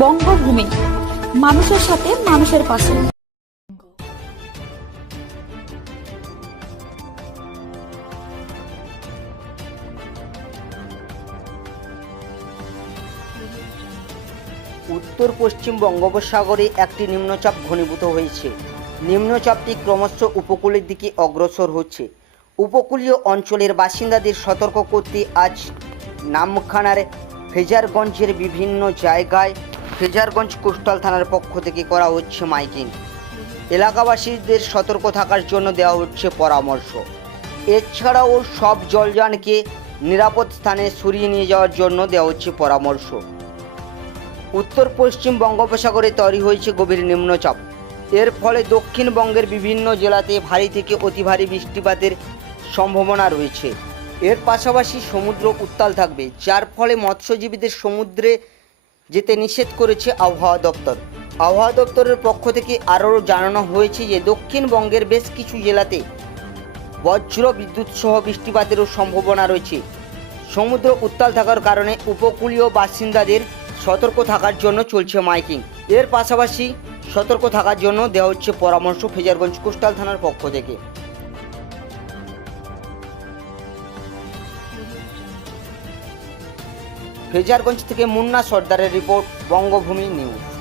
বঙ্গভূমি। মানুষের সাথে মানুষের পাশে। উত্তর পশ্চিম বঙ্গোপসাগরে একটি নিম্নচাপ ঘনীভূত হয়েছে। নিম্নচাপটি ক্রমশ উপকূলের দিকে অগ্রসর হচ্ছে। উপকূলীয় অঞ্চলের বাসিন্দাদের সতর্ক করতে আজ নামখানার ফেজারগঞ্জের বিভিন্ন জায়গায় ফেজারগঞ্জ কোস্টাল থানার পক্ষ থেকে করা হচ্ছে মাইকিং। এলাকাবাসীদের সতর্ক থাকার জন্য দেওয়া হচ্ছে পরামর্শ। এছাড়াও সব জলযানকে নিরাপদ স্থানে সরিয়ে নিয়ে যাওয়ার জন্য দেওয়া হচ্ছে পরামর্শ। উত্তর পশ্চিম বঙ্গোপসাগরে তৈরি হয়েছে গভীর নিম্নচাপ। এর ফলে দক্ষিণবঙ্গের বিভিন্ন জেলাতে ভারী থেকে অতি ভারী বৃষ্টিপাতের সম্ভাবনা রয়েছে। এর পাশাপাশি সমুদ্র উত্তাল থাকবে, যার ফলে মৎস্যজীবীদের সমুদ্রে যেতে নিষেধ করেছে আবহাওয়া দপ্তর। আবহাওয়া দপ্তরের পক্ষ থেকে আরও জানানো হয়েছে যে, দক্ষিণবঙ্গের বেশ কিছু জেলাতে বজ্র বিদ্যুৎ সহ বৃষ্টিপাতেরও সম্ভাবনা রয়েছে। সমুদ্র উত্তাল থাকার কারণে উপকূলীয় বাসিন্দাদের সতর্ক থাকার জন্য চলছে মাইকিং। এর পাশাপাশি সতর্ক থাকার জন্য দেওয়া হচ্ছে পরামর্শ ফেজারগঞ্জ কোস্টাল থানার পক্ষ থেকে। ফেজারগঞ্জ থেকে মুন্না সর্দারের রিপোর্ট বঙ্গভূমি নিউজ।